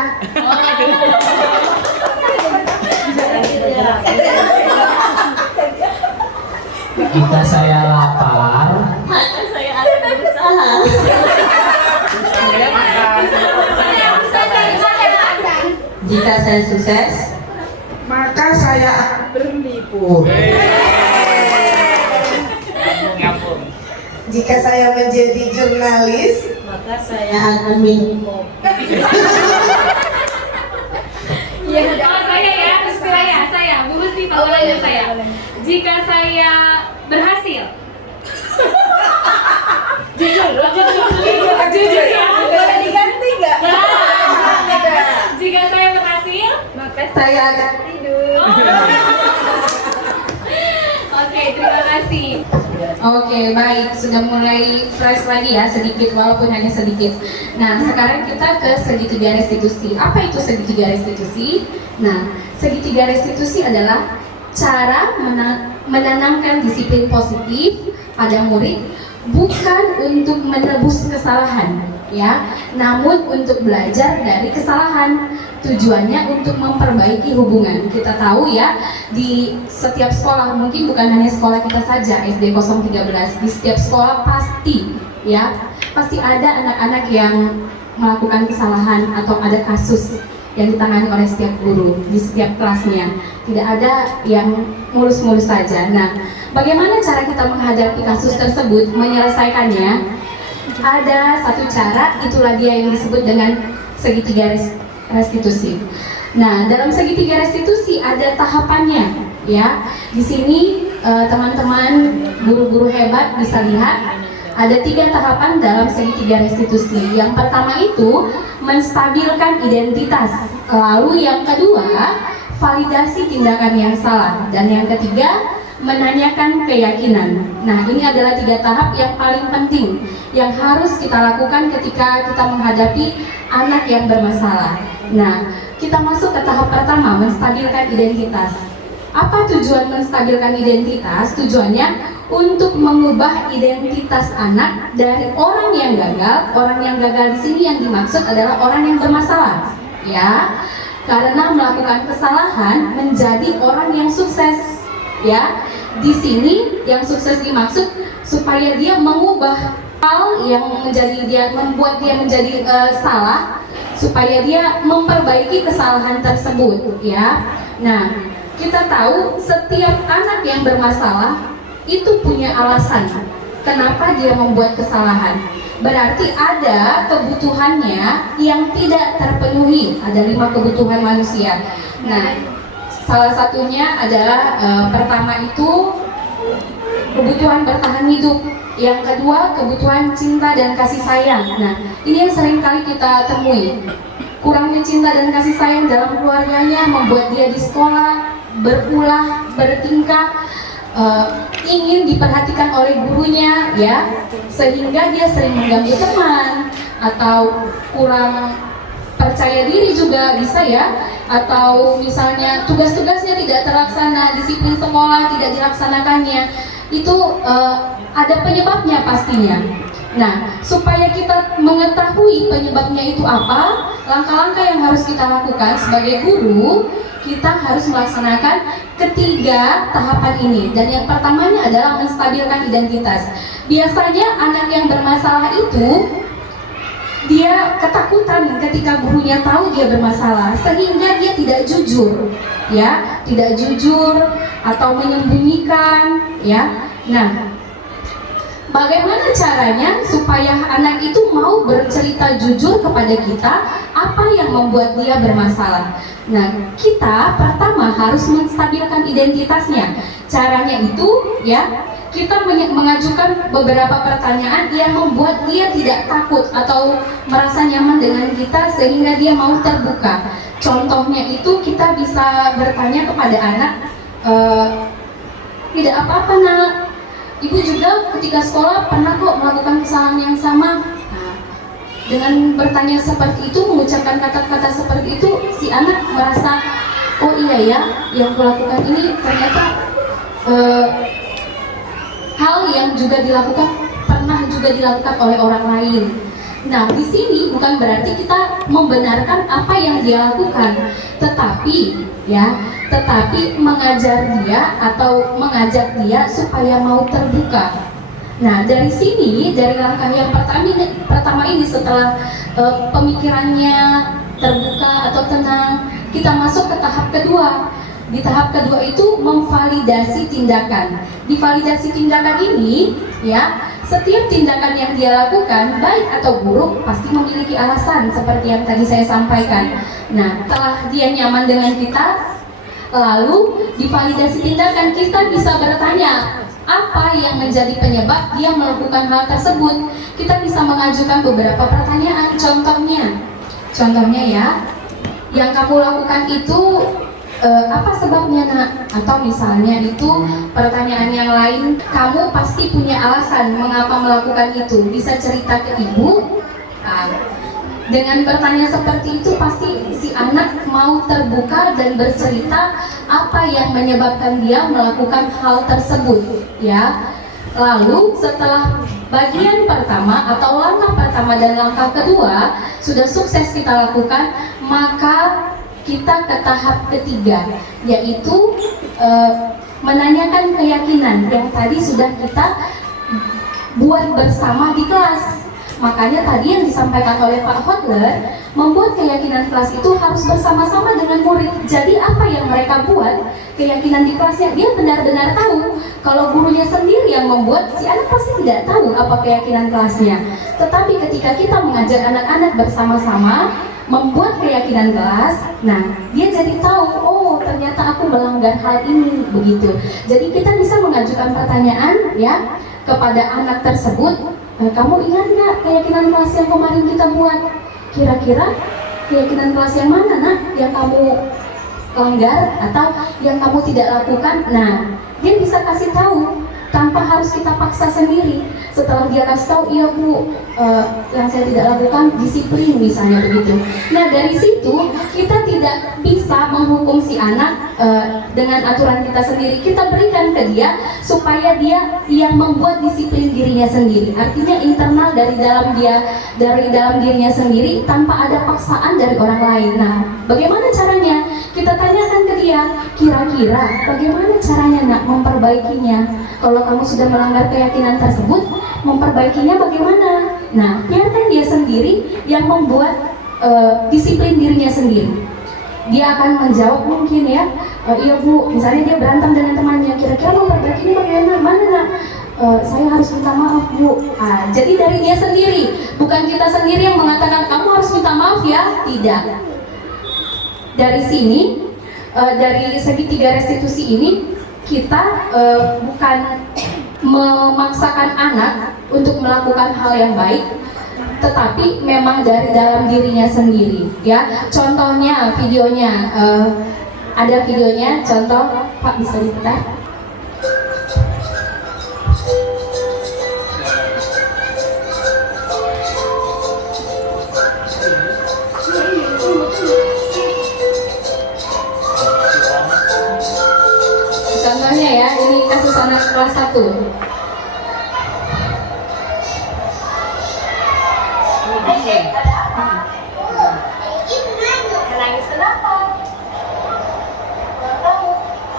jika saya lapar, maka saya akan berusaha. Jika saya sukses, maka saya akan berlibur. Ngapung. Jika saya menjadi jurnalis, maka saya akan minum kopi. Iya, saya, Bu Husni pasangannya saya. Jika saya berhasil, jujur ya. boleh diganti nggak? Jika saya berhasil, Maka Saya akan tidur. Oke, terima kasih. Oke, baik. Sudah mulai fresh lagi ya, sedikit walaupun hanya sedikit. Nah, sekarang kita ke segitiga restitusi. Apa itu segitiga restitusi? Nah, segitiga restitusi adalah cara menanamkan disiplin positif pada murid, bukan untuk menebus kesalahan, ya, namun untuk belajar dari kesalahan. Tujuannya untuk memperbaiki hubungan. Kita tahu ya, di setiap sekolah, mungkin bukan hanya sekolah kita saja, SD 013, di setiap sekolah pasti ya, pasti ada anak-anak yang melakukan kesalahan atau ada kasus yang ditangani oleh setiap guru di setiap kelasnya. Tidak ada yang mulus-mulus saja. Nah, bagaimana cara kita menghadapi kasus tersebut, menyelesaikannya? Ada satu cara, itulah dia yang disebut dengan segitiga restitusi. Nah, dalam segitiga restitusi ada tahapannya, ya. Di sini teman-teman guru-guru hebat bisa lihat ada 3 tahapan dalam segitiga restitusi. Yang pertama itu menstabilkan identitas, lalu yang kedua validasi tindakan yang salah, dan yang ketiga menanyakan keyakinan. Nah, ini adalah 3 tahap yang paling penting yang harus kita lakukan ketika kita menghadapi anak yang bermasalah. Nah, kita masuk ke tahap pertama, menstabilkan identitas. Apa tujuan menstabilkan identitas? Tujuannya untuk mengubah identitas anak dari orang yang gagal. Orang yang gagal di sini yang dimaksud adalah orang yang bermasalah, ya. Karena melakukan kesalahan menjadi orang yang sukses. Ya, di sini yang sukses dimaksud supaya dia mengubah hal yang membuat dia menjadi salah, supaya dia memperbaiki kesalahan tersebut, ya. Nah, kita tahu setiap anak yang bermasalah itu punya alasan kenapa dia membuat kesalahan. Berarti ada kebutuhannya yang tidak terpenuhi. Ada 5 kebutuhan manusia. Nah, salah satunya adalah pertama itu kebutuhan bertahan hidup. Yang kedua kebutuhan cinta dan kasih sayang. Nah, ini yang sering kali kita temui. Kurangnya cinta dan kasih sayang dalam keluarganya membuat dia di sekolah berulah, bertingkah, ingin diperhatikan oleh gurunya, ya, sehingga dia sering mengganggu teman atau kurang percaya diri juga bisa, ya, atau misalnya tugas-tugasnya tidak terlaksana, disiplin sekolah tidak dilaksanakannya. Itu ada penyebabnya pastinya. Nah, supaya kita mengetahui penyebabnya itu apa, langkah-langkah yang harus kita lakukan sebagai guru, kita harus melaksanakan ketiga tahapan ini. Dan yang pertamanya adalah menstabilkan identitas. Biasanya anak yang bermasalah itu dia ketakutan ketika gurunya tahu dia bermasalah, sehingga dia tidak jujur, ya, tidak jujur atau menyembunyikan, ya. Nah, bagaimana caranya supaya anak itu mau bercerita jujur kepada kita apa yang membuat dia bermasalah? Nah, kita pertama harus menstabilkan identitasnya. Caranya itu, ya, kita mengajukan beberapa pertanyaan yang membuat dia tidak takut atau merasa nyaman dengan kita sehingga dia mau terbuka. Contohnya itu kita bisa bertanya kepada anak, tidak apa-apa nak, ibu juga ketika sekolah pernah kok melakukan kesalahan yang sama. Nah, dengan bertanya seperti itu, mengucapkan kata-kata seperti itu, si anak merasa, oh iya ya, yang kulakukan ini ternyata hal yang juga pernah dilakukan oleh orang lain. Nah, di sini bukan berarti kita membenarkan apa yang dia lakukan, tetapi mengajar dia atau mengajak dia supaya mau terbuka. Nah, dari sini, dari langkah yang pertama ini setelah pemikirannya terbuka atau tenang, kita masuk ke tahap kedua. Di tahap kedua itu memvalidasi tindakan. Di validasi tindakan ini, ya, setiap tindakan yang dia lakukan, baik atau buruk, pasti memiliki alasan seperti yang tadi saya sampaikan. Nah, setelah dia nyaman dengan kita, lalu di validasi tindakan kita bisa bertanya apa yang menjadi penyebab dia melakukan hal tersebut. Kita bisa mengajukan beberapa pertanyaan. Contohnya ya, yang kamu lakukan itu apa sebabnya nak? Atau misalnya itu pertanyaan yang lain, kamu pasti punya alasan mengapa melakukan itu, bisa cerita ke ibu. Dengan bertanya seperti itu pasti si anak mau terbuka dan bercerita apa yang menyebabkan dia melakukan hal tersebut, ya. Lalu setelah bagian pertama atau langkah pertama dan langkah kedua sudah sukses kita lakukan, maka kita ke tahap ketiga, yaitu menanyakan keyakinan yang tadi sudah kita buat bersama di kelas. Makanya tadi yang disampaikan oleh Pak Hodler, membuat keyakinan kelas itu harus bersama-sama dengan murid. Jadi apa yang mereka buat, keyakinan di kelasnya, dia benar-benar tahu. Kalau gurunya sendiri yang membuat, si anak pasti tidak tahu apa keyakinan kelasnya. Tetapi ketika kita mengajak anak-anak bersama-sama membuat keyakinan kelas, nah dia jadi tahu, oh ternyata aku melanggar hal ini, begitu. Jadi kita bisa mengajukan pertanyaan ya kepada anak tersebut, kamu ingat nggak keyakinan kelas yang kemarin kita buat? Kira-kira keyakinan kelas yang mana nak yang kamu langgar atau yang kamu tidak lakukan? Nah, dia bisa kasih tahu tanpa harus kita paksa sendiri. Setelah dia kasih tahu, iya bu, yang saya tidak lakukan disiplin misalnya begitu. Nah dari situ kita tidak bisa menghukum si anak dengan aturan kita sendiri. Kita berikan ke dia supaya dia yang membuat disiplin dirinya sendiri. Artinya internal dari dalam dirinya sendiri tanpa ada paksaan dari orang lain. Nah bagaimana caranya? Kita tanyakan ke dia, kira-kira bagaimana caranya nak memperbaikinya? Kalau kamu sudah melanggar keyakinan tersebut, memperbaikinya bagaimana? Nah, biarkan dia sendiri yang membuat disiplin dirinya sendiri. Dia akan menjawab mungkin ya, iya bu, misalnya dia berantem dengan temannya, kira-kira memperbaikinya bagaimana? Mana nak? Saya harus minta maaf bu. Jadi dari dia sendiri, bukan kita sendiri yang mengatakan kamu harus minta maaf ya, tidak. Dari sini, dari segi 3 restitusi ini, kita bukan memaksakan anak untuk melakukan hal yang baik, tetapi memang dari dalam dirinya sendiri ya. Contohnya videonya, ada videonya, contoh Pak bisa diputar. Contohnya ya, ini kasus anak kelas 1. Nangis kenapa? Nggak tahu.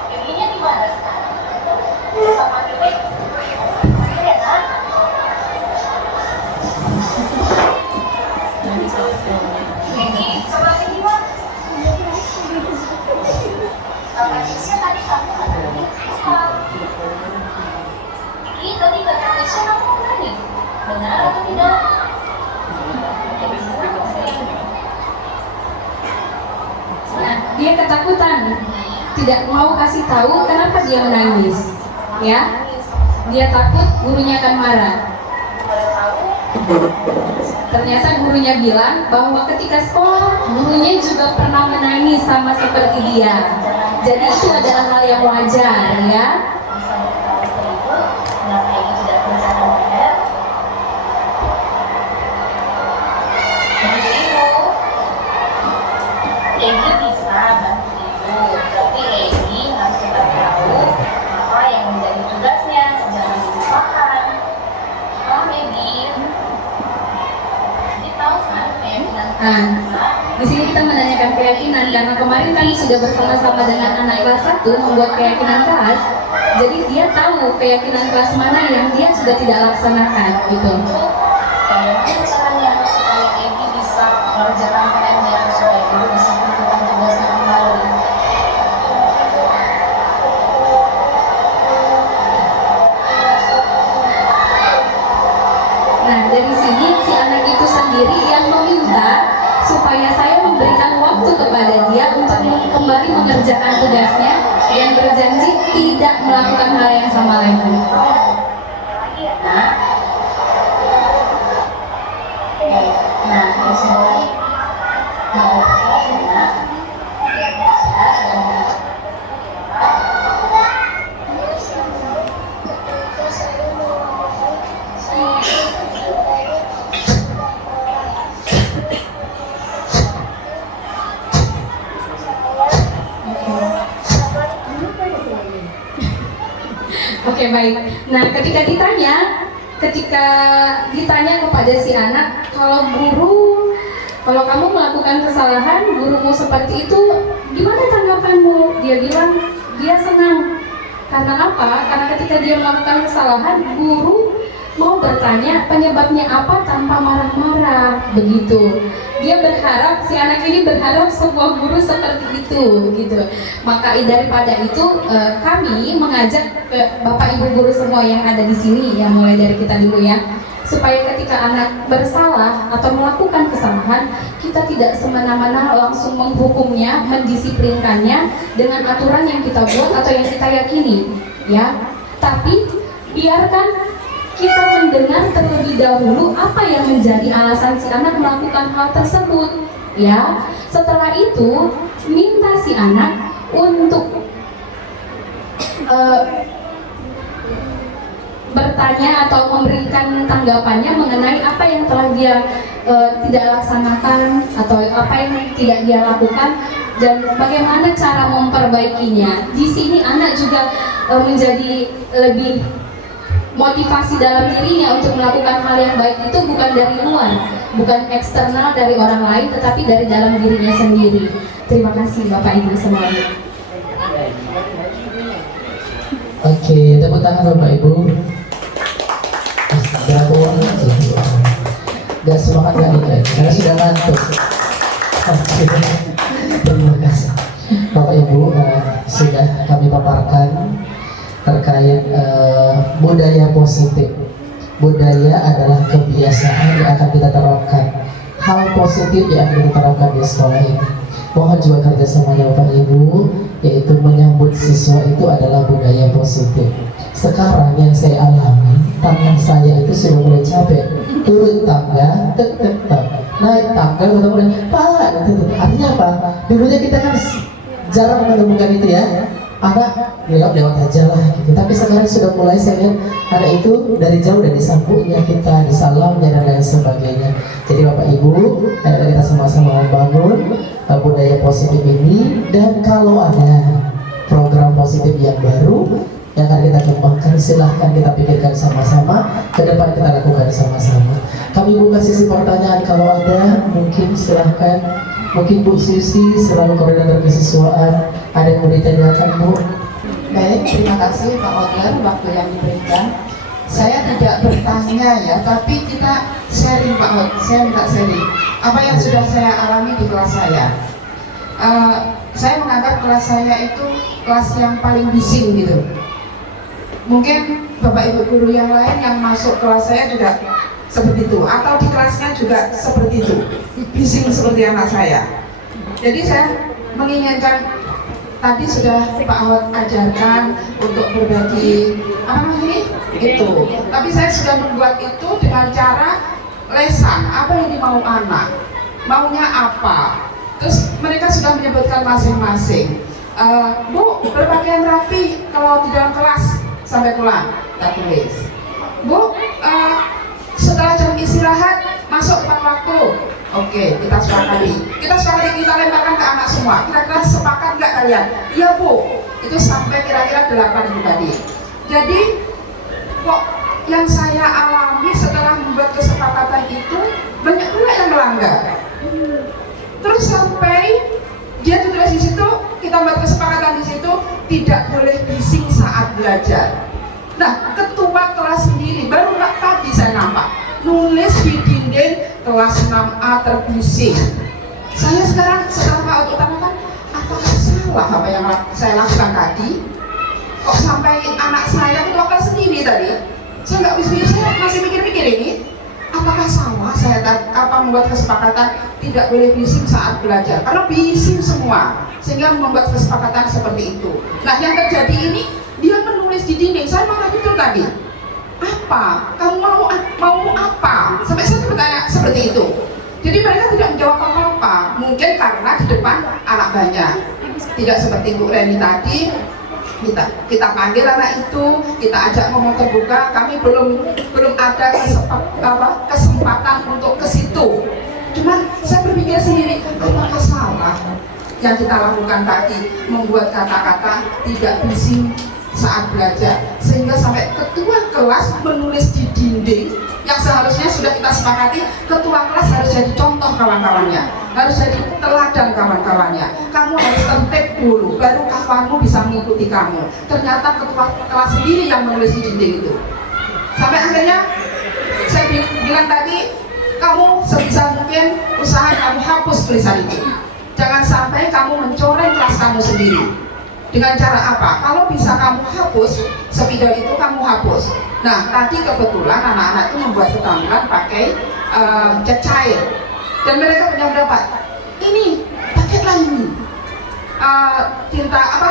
Giginya di mana sekarang? Sama gigi. Iya kan? Gigi sama gigi mah. Sama Gisnya tadi kamu nangis. Gigi tadi kata Gisnya kamu nangis. Benar atau tidak? Nah, dia ketakutan, tidak mau kasih tahu kenapa dia menangis, ya. Dia takut gurunya akan marah. Ternyata gurunya bilang bahwa ketika sekolah gurunya juga pernah menangis sama seperti dia. Jadi itu adalah hal yang wajar, ya. Egi bisa bantu ibu, tapi Egi harus tetap tahu apa yang menjadi tugasnya, jangan dilupakan. Paham Egi? Jadi tahu kan keyakinan Nah, di sini kita menanyakan keyakinan karena kemarin kami sudah bersama-sama dengan anak kelas 1 membuat keyakinan kelas. Jadi dia tahu keyakinan kelas mana yang dia sudah tidak laksanakan, gitu. bagaimana caranya supaya Egi bisa mengerjakan PR-nya, supaya guru bisa melakukan tugasnya kembali. Nah, dari sini si anak itu sendiri yang meminta supaya saya memberikan waktu kepada dia untuk kembali mengerjakan tugasnya dan berjanji tidak melakukan hal yang sama lagi. Nah, di sini Oke, baik. Nah, ketika ditanya kepada si anak, kalau kamu melakukan kesalahan, gurumu seperti itu, gimana tanggapanmu? Dia bilang dia senang. Karena apa? Karena ketika dia melakukan kesalahan, guru mau bertanya penyebabnya apa tanpa marah-marah, begitu. Dia berharap, si anak ini berharap sebuah guru seperti itu, gitu. Maka daripada itu kami mengajak ke Bapak Ibu guru semua yang ada di sini, ya mulai dari kita dulu ya, supaya ketika anak bersalah atau melakukan kesalahan, kita tidak semena-mena langsung menghukumnya, mendisiplinkannya dengan aturan yang kita buat atau yang kita yakini, ya. Tapi biarkan kita mendengar terlebih dahulu apa yang menjadi alasan si anak melakukan hal tersebut, ya. Setelah itu minta si anak untuk bertanya atau memberikan tanggapannya mengenai apa yang telah dia tidak laksanakan atau apa yang tidak dia lakukan dan bagaimana cara memperbaikinya. Di sini anak juga menjadi lebih motivasi dalam dirinya untuk melakukan hal yang baik itu bukan dari luar, bukan eksternal dari orang lain, tetapi dari dalam dirinya sendiri. Terima kasih Bapak Ibu semuanya. Oke, tepuk tangan Bapak Ibu. Gak semangat gak nih, karena sudah ngantuk. Oke, terima kasih Bapak Ibu, sudah kami paparkan terkait budaya positif. Budaya adalah kebiasaan yang akan kita terapkan, hal positif yang akan kita terapkan di sekolah ini. Mohon juga kerjasamanya Bapak Ibu, yaitu menyambut siswa itu adalah budaya positif. Sekarang yang saya alami, tangan saya itu sudah mulai capek. Turun tangga, tetap naik tangga, kemudian Pak, artinya apa? Dulunya kita kan jarang menemukan itu ya. Anak lewat aja lah gitu. Tapi sekarang sudah mulai saya lihat anak itu dari jauh dan disambutnya kita, disalamnya dan lain sebagainya. Jadi Bapak Ibu, ayo kita sama-sama membangun budaya positif ini. Dan kalau ada program positif yang baru yang akan kita kembangkan, silahkan kita pikirkan sama-sama, ke depan kita lakukan sama-sama. Kami buka sisi pertanyaan kalau ada, mungkin silahkan. Mungkin Bu Susi selalu koordinator kesiswaan, ada yang mau ditanyakan Bu? Baik, terima kasih Pak Odler waktu yang diberikan. Saya tidak bertanya ya, tapi kita sharing Pak Od, saya minta sharing apa yang sudah saya alami di kelas saya. Saya menganggap kelas saya itu kelas yang paling bising gitu. Mungkin Bapak Ibu guru yang lain yang masuk kelas saya juga seperti itu, atau di kelasnya juga seperti itu, bising seperti anak saya. Jadi saya menginginkan, tadi sudah Pak Hot ajarkan untuk berbagi apa namanya itu, tapi saya sudah membuat itu dengan cara lesan, apa yang dimau anak, maunya apa, terus mereka sudah menyebutkan masing-masing. Bu, berpakaian rapi kalau di dalam kelas sampai pulang, kita tulis. Bu, setelah jam istirahat masuk tepat waktu. Oke, kita sepakati. Kita lemparkan ke anak semua. Kira-kira sepakat nggak kalian? Iya Bu. Itu sampai kira-kira 8 itu tadi. Jadi kok yang saya alami setelah membuat kesepakatan itu banyak pula yang melanggar. Terus sampai dia tulis di situ, kita buat kesepakatan di situ tidak boleh bising saat belajar. Nah, ketua kelas sendiri baru tadi saya nampak nulis di dinding kelas 6A terbising. Saya sekarang setelah Pak Untuk tanyakan, apakah salah apa yang saya lakukan tadi? Kok sampai anak saya ketua sendiri tadi? Saya nggak bisa, saya masih mikir-mikir ini. Apakah salah saya membuat kesepakatan tidak boleh bising saat belajar? Karena bising semua, sehingga membuat kesepakatan seperti itu. Nah, yang terjadi ini dia menulis di dinding. Saya marah betul tadi. Apa? Kamu mau apa? Sampai saya bertanya seperti itu. Jadi mereka tidak menjawab apa-apa. Mungkin karena di depan anak banyak. Tidak seperti Bu Reni tadi. Kita panggil anak itu, kita ajak ngomong terbuka. Kami belum ada kesempatan untuk ke situ. Cuma saya berpikir sendiri, apakah salah yang kita lakukan tadi membuat kata-kata tidak bising saat belajar, sehingga sampai ketua kelas menulis di dinding yang seharusnya sudah kita sepakati. Ketua kelas harus jadi contoh kawan-kawannya, harus jadi teladan kawan-kawannya. Kamu harus tertib dulu, baru kawanmu bisa mengikuti kamu. Ternyata ketua kelas sendiri yang menulis di dinding itu. Sampai akhirnya bilang tadi, kamu sebisa mungkin usaha kamu hapus tulisan itu. Jangan sampai kamu mencoreng kelas kamu sendiri. Dengan cara apa? Kalau bisa kamu hapus, spidol itu kamu hapus. Nah, tadi kebetulan anak-anak itu membuat keterampilan pakai cat cair. Dan mereka punya pendapat, ini paketlah ini tinta apa?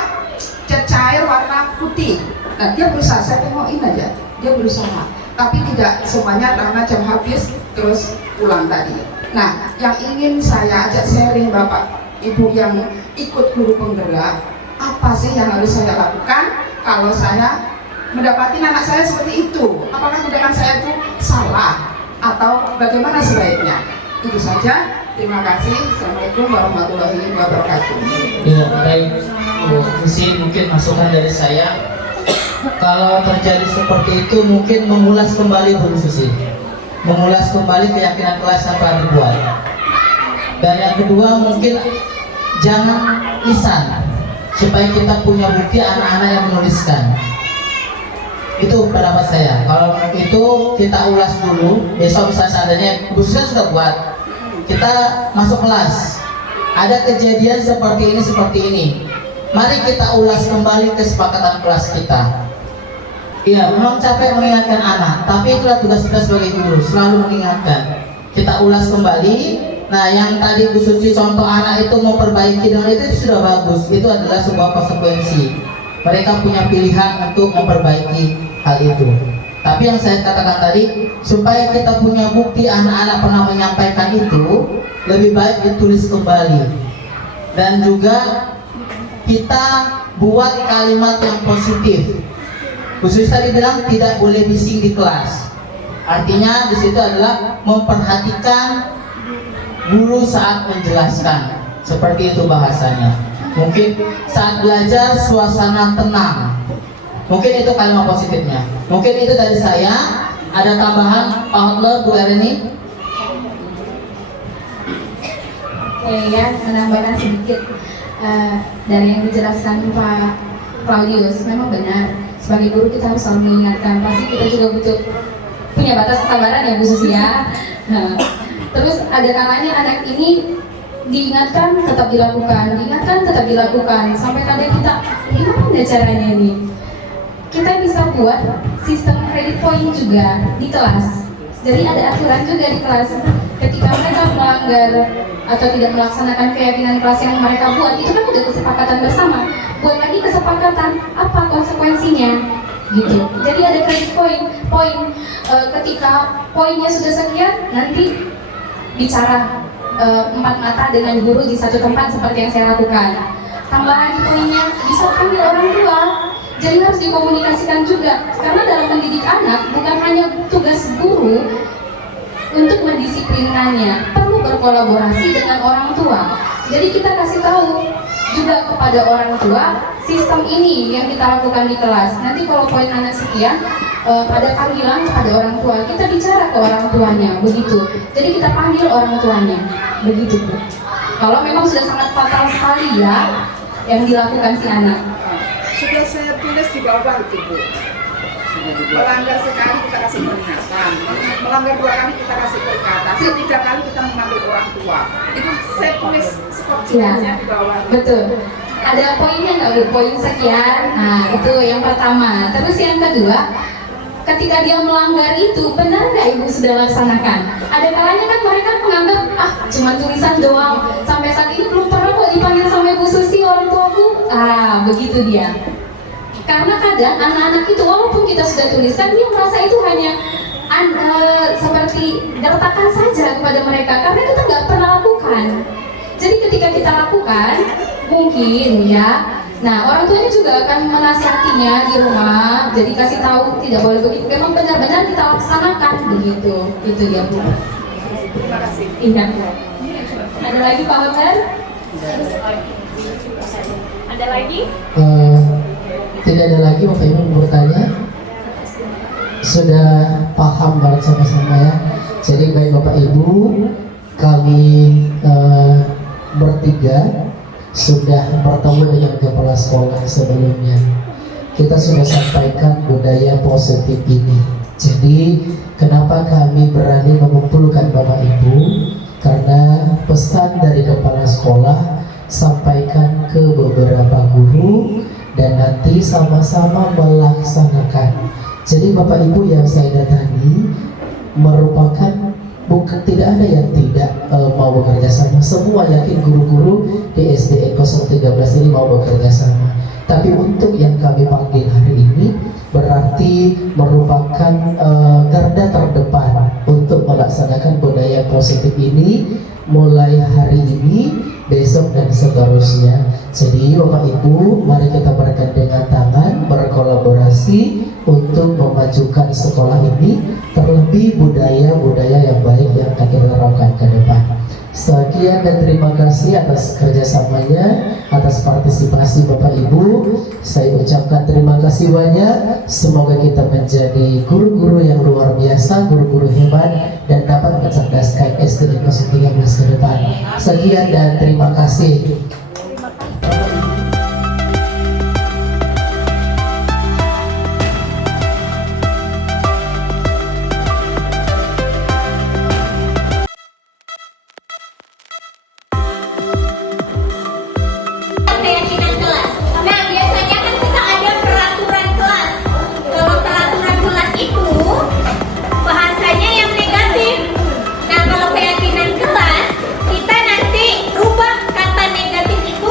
Cat cair warna putih. Nah, dia berusaha, saya tengokin aja, dia berusaha. Tapi tidak semuanya karena jam habis terus pulang tadi. Nah, yang ingin saya ajak sharing Bapak Ibu yang ikut guru penggerak, apa sih yang harus saya lakukan kalau saya mendapati anak saya seperti itu? Apakah tindakan saya itu salah atau bagaimana sebaiknya? Itu saja. Terima kasih. Assalamualaikum warahmatullahi wabarakatuh. Ya, baik. Mungkin masukan dari saya. Kalau terjadi seperti itu, mungkin mengulas kembali Bu Susi, mengulas kembali keyakinan kelas yang telah dibuat. Dan yang kedua, mungkin jangan lisan, supaya kita punya bukti anak-anak yang menuliskan. Itu pendapat saya. Kalau itu kita ulas dulu, besok bisa seandainya Bu Susi sudah buat, kita masuk kelas, ada kejadian seperti ini. Mari kita ulas kembali kesepakatan kelas kita. Iya, memang capek mengingatkan anak, tapi itulah tugas kita sebagai guru, selalu mengingatkan. Kita ulas kembali. Nah, yang tadi Bu Suci contoh anak itu memperbaiki dengan itu sudah bagus. Itu adalah sebuah konsekuensi. Mereka punya pilihan untuk memperbaiki hal itu. Tapi yang saya katakan tadi, supaya kita punya bukti anak-anak pernah menyampaikan itu, lebih baik ditulis kembali. Dan juga kita buat kalimat yang positif. Khusus tadi bilang tidak boleh bising di kelas. Artinya di situ adalah memperhatikan guru saat menjelaskan. Seperti itu bahasanya. Mungkin saat belajar suasana tenang. Mungkin itu kalimat positifnya. Mungkin itu dari saya. Ada tambahan Pak Hotler, Bu Erini? Oke ya, menambahkan sedikit dari yang dijelaskan Pak Claudius. Memang benar, sebagai guru kita harus selalu mengingatkan. Pasti kita juga butuh punya batas kesabaran ya Bu Susi ya. Nah, terus ada kalanya anak ini diingatkan tetap dilakukan, sampai kadang kita gimana caranya ini? Kita bisa buat sistem credit point juga di kelas. Jadi ada aturan juga di kelas. Ketika mereka melanggar atau tidak melaksanakan keyakinan kelas yang mereka buat, itu kan udah kesepakatan bersama. Buat lagi kesepakatan apa konsekuensinya, gitu. Jadi ada credit point. Ketika poinnya sudah sekian, nanti bicara 4 mata dengan guru di satu tempat seperti yang saya lakukan. Tambah lagi poinnya, bisa panggil orang tua. Jadi harus dikomunikasikan juga, karena dalam mendidik anak bukan hanya tugas guru untuk mendisiplinkannya, perlu berkolaborasi dengan orang tua. Jadi kita kasih tahu juga kepada orang tua sistem ini yang kita lakukan di kelas. Nanti kalau poin anak sekian, ada panggilan kepada orang tua, kita bicara ke orang tuanya, begitu. Jadi kita panggil orang tuanya, begitu Bu. Kalau memang sudah sangat fatal sekali ya yang dilakukan si anak. Sudah saya tulis di bawah itu Bu. Melanggar sekali kita kasih peringatan, melanggar 2 kali kita kasih peringatan, 3 kali kita memanggil orang tua. Itu saya tulis sepertinya di bawah. Betul. Ada poinnya nggak Bu? Poin sekian. Nah itu yang pertama. Terus yang kedua, ketika dia melanggar itu, benar nggak Ibu sudah laksanakan? Ada kalanya kan mereka menganggap cuma tulisan doang. Sampai saat ini belum pernah kok dipanggil sama Ibu Susi orang tuaku. Begitu dia. Karena kadang anak-anak itu walaupun kita sudah tuliskan, dia merasa itu hanya seperti gertakan saja kepada mereka, karena kita nggak pernah lakukan. Jadi ketika kita lakukan, mungkin ya, nah orang tuanya juga akan menasihatinya di rumah. Jadi kasih tahu tidak boleh begitu. Memang benar-benar kita laksanakan begitu. Itu dia Bu. Terima kasih. Iya. Ada lagi Pak Hoter? Ada lagi? Tidak ada lagi Bapak Ibu bertanya. Sudah paham banget sama-sama ya. Jadi baik Bapak Ibu, kami bertiga sudah bertemu dengan kepala sekolah sebelumnya. Kita sudah sampaikan budaya positif ini. Jadi kenapa kami berani mengumpulkan Bapak Ibu? Karena pesan dari kepala sekolah sampaikan ke beberapa guru dan nanti sama-sama melaksanakan. Jadi Bapak Ibu yang saya datangi merupakan bukan tidak ada yang tidak mau bekerja sama. Semua yakin guru-guru di SDN 013 ini mau bekerja sama. Tapi untuk yang kami panggil hari ini berarti merupakan garda terdepan untuk melaksanakan budaya positif ini mulai hari ini, besok dan seterusnya. Jadi Bapak Ibu, mari kita bergandengan tangan, berkolaborasi untuk memajukan sekolah ini, terlebih budaya-budaya yang baik yang akan kita terapkan ke depan. Sekian dan terima kasih atas kerjasamanya, atas partisipasi Bapak Ibu. Saya ucapkan terima kasih banyak. Semoga kita menjadi guru-guru yang luar biasa, guru-guru hebat, dan dapat mencerdaskan SDN 013 ke depan. Sekian dan terima kasih. Keyakinan kelas. Nah, biasanya kan kita ada peraturan kelas. Kalau peraturan kelas itu bahasanya yang negatif. Nah, kalau keyakinan kelas, kita nanti rubah kata negatif itu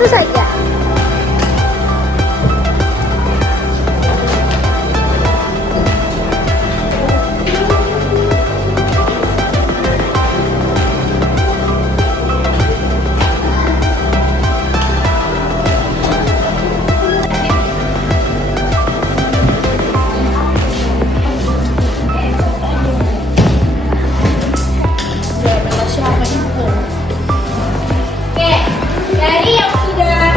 satu saja. Oke, dari yang sudah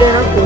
ada aku.